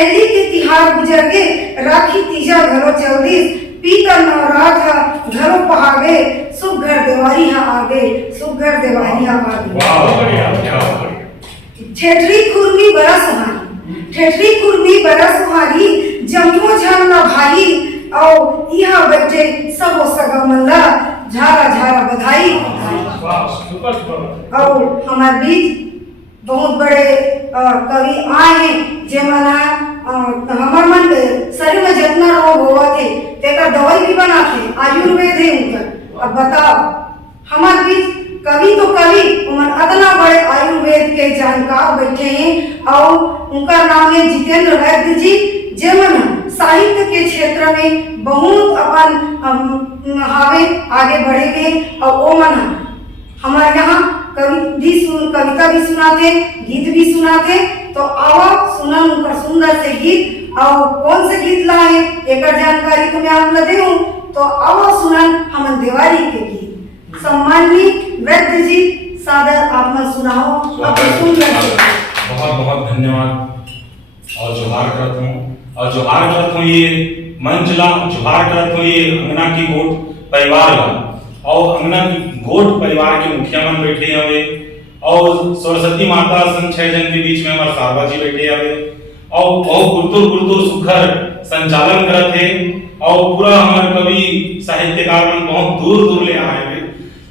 पहली के तिहार गुजर गे, राखी तीजा घरो चौदीस, पीतर नवरात्र घरो पहागे, सुघर देवारी आगे, सुघर देवारी आगे। ठेठरी खुरमी बड़ा सुहानी, ठेठरी खुरमी बड़ा सुहानी, जम्मो झरना भाई, और यहाँ बच्चे सबो सगा मल्ला, झारा झारा बधाई। और हमारे बीच बहुत बड़े कवि आए हैं, जेमना हमार मन शरीर में जितना रोग हुआ थे तेरा दवाई भी बनाते, आयुर्वेद है उनका। अब बताओ, हमारे बीच कवि तो कवि उमर अदना बड़े आयुर्वेद के जानकार बैठे हैं, और उनका नाम है जितेंद्र वैद्य जी, जेमन साहित्य के क्षेत्र में बहुत अपन हावे आगे बढ़ेंगे। और वो मन हमारे यहाँ कविता भी सुनाते, गीत भी सुनाते। तो आओ सुनम उनका सुंदर से गीत, और कौन से गीत लाए एक जानकारी तो मैं आप दे हूँ। तो आओ सुनम हम दिवाली के गीत। सम्माननीय वैद्य जी सादर आप मन सुनाओ अपने सुंदर। बहुत बहुत धन्यवाद और जोहार करता हूँ, और जोहार करता हूँ ये मंचला, जोहार करता हूँ ये अंगना की गोट परिवार ला, और अंगना की गोट परिवार के मुखिया मन बैठे हवे, और सरस्वती माता सन 6 जन के बीच में हमारे सारवा जी बैठे हवे, और बहुत गुरतुर सुखर संचालन करत है, और पूरा हमारे कवि साहित्यकार मन बहुत दूर दूर ले आए हैं।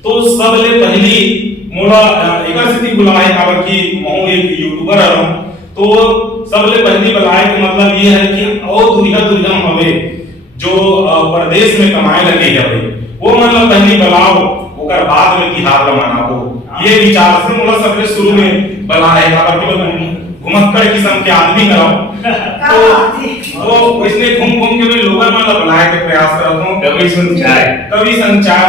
तो सबले पहली मोला एकर स्थिति बुलाए काबर कि मैं एक यूट्यूबर हूं, तो सबले पहली बुलाए के मतलब ये है कि और दुनिया हवे जो प्रदेश में कमाए लगे हवे, वो मतलब पहली बुलाओ, ओकर बाद में तिहार मनाओ। ये विचार से मोला सबले शुरू में बुलाए काबर कि घुमक्कड़ किस्म के आदमी कराओ, तो इसने घूम घूम के भी लोगों में बुलाए के प्रयास करता हूँ। कवि संचार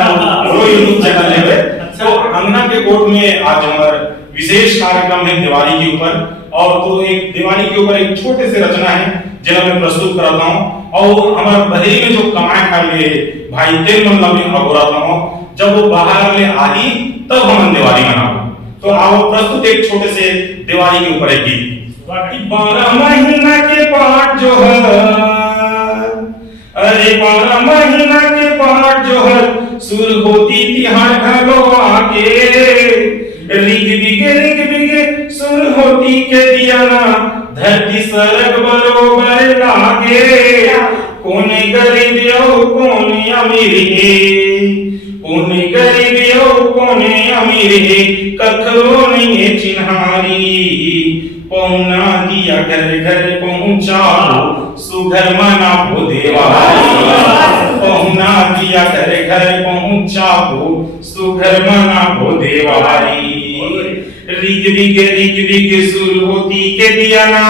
वो यूट्यूब चैनल है। तो अंगना के गोट में आज हमारा विशेष कार्यक्रम है दिवाली के ऊपर, और तो एक दिवाली के ऊपर एक छोटे से रचना है जिन्हें मैं प्रस्तुत कराता हूँ। और हमारे बहरी में जो कमाए खा ले भाई तेल मतलब में अघोराता हूँ, जब वो बाहर ले आई तब हम दिवाली मनाओ। तो आओ प्रस्तुत एक छोटे से दिवाली के ऊपर एक गीत। 12 महीना के पाठ जो है, अरे 12 महीना के पाठ जो है, सुर होती तिहार घरो आके, रिग बिगे सुर होती के दिया ना, धरती सरग बरोबर लागे, कोने गरीब और कोने अमीर है, कोने गरीब और कोने अमीर है, कखरो नहीं चिन्हारी, पहुना दिया घर घर पहुंचाओ, सुघर मना भो देवारी, पहुना दिया घर घर पहुंचाओ, सुघर मना भो देवारी। रिग बिग सुर होती के दिया ना,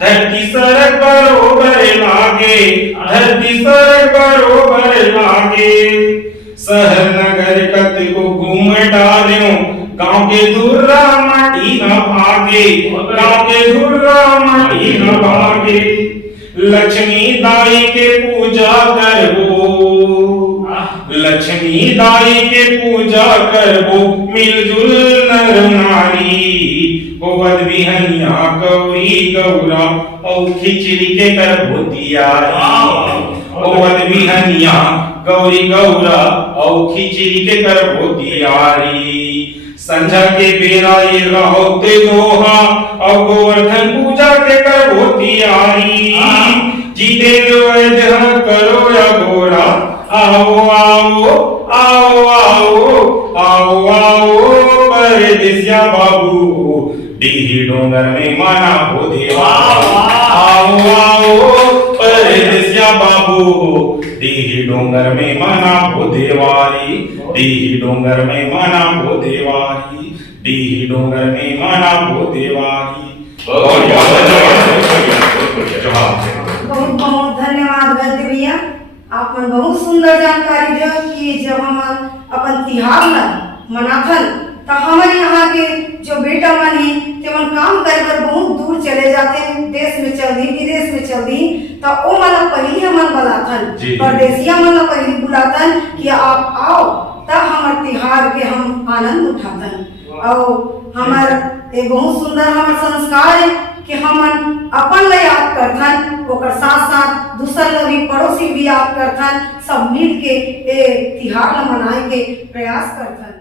धरती सरग बरोबर लागे, धरती सरग बरोबर लागे, शहर नगर कत को घूम डाल्यो, गांव के धुर्रा माटी न भागे, गांव के धुर्रा माटी न भागे, लक्ष्मी दाई के पूजा करबो, लक्ष्मी दाई के पूजा करबो, मिलजुल नर नारी, होवत बिहनिया गौरी गौरा, और खिचड़ी के करबो तियारी, होवत बिहनिया गौरी गौरा, और खिचड़ी के करबो तियारी, संझा के बेरा ये रहोते दोहा, और गोवर्धन पूजा के करबो तियारी, जितेंद्र वैद्य करो या घोड़ा, आओ आओ आओ आओ आओ आओ परदेसिया बाबू, डीही डोंगर में माना भो देवा, आओ आओ परदेसिया बाबू, डीही डोंगर में माना भो देवारी, डीही डोंगर में माना भो देवारी, डीही डोंगर में माना भो देवारी। बहुत बहुत धन्यवाद वैद्य भैया, आपने बहुत सुंदर जानकारी दिया कि जब हम अपन तिहार मनाथन तो हमारे यहाँ के जो बेटा मन है ते मन काम कर बहुत दूर चले जाते हैं, देश में चल दी विदेश में चल दी, तो वो मन पहले हमन बुलाथन, परदेसिया मन पहले बुलाथन कि आप आओ, तब हमारे तिहार के हम आनंद उठाथन। और हमार एक बहुत सुंदर हमार संस्कार है कि हम अपन ले याद करथन दूसर ला भी पड़ोसी भी याद करथन, सब मिल के ये तिहार ला मनाए के प्रयास करथन।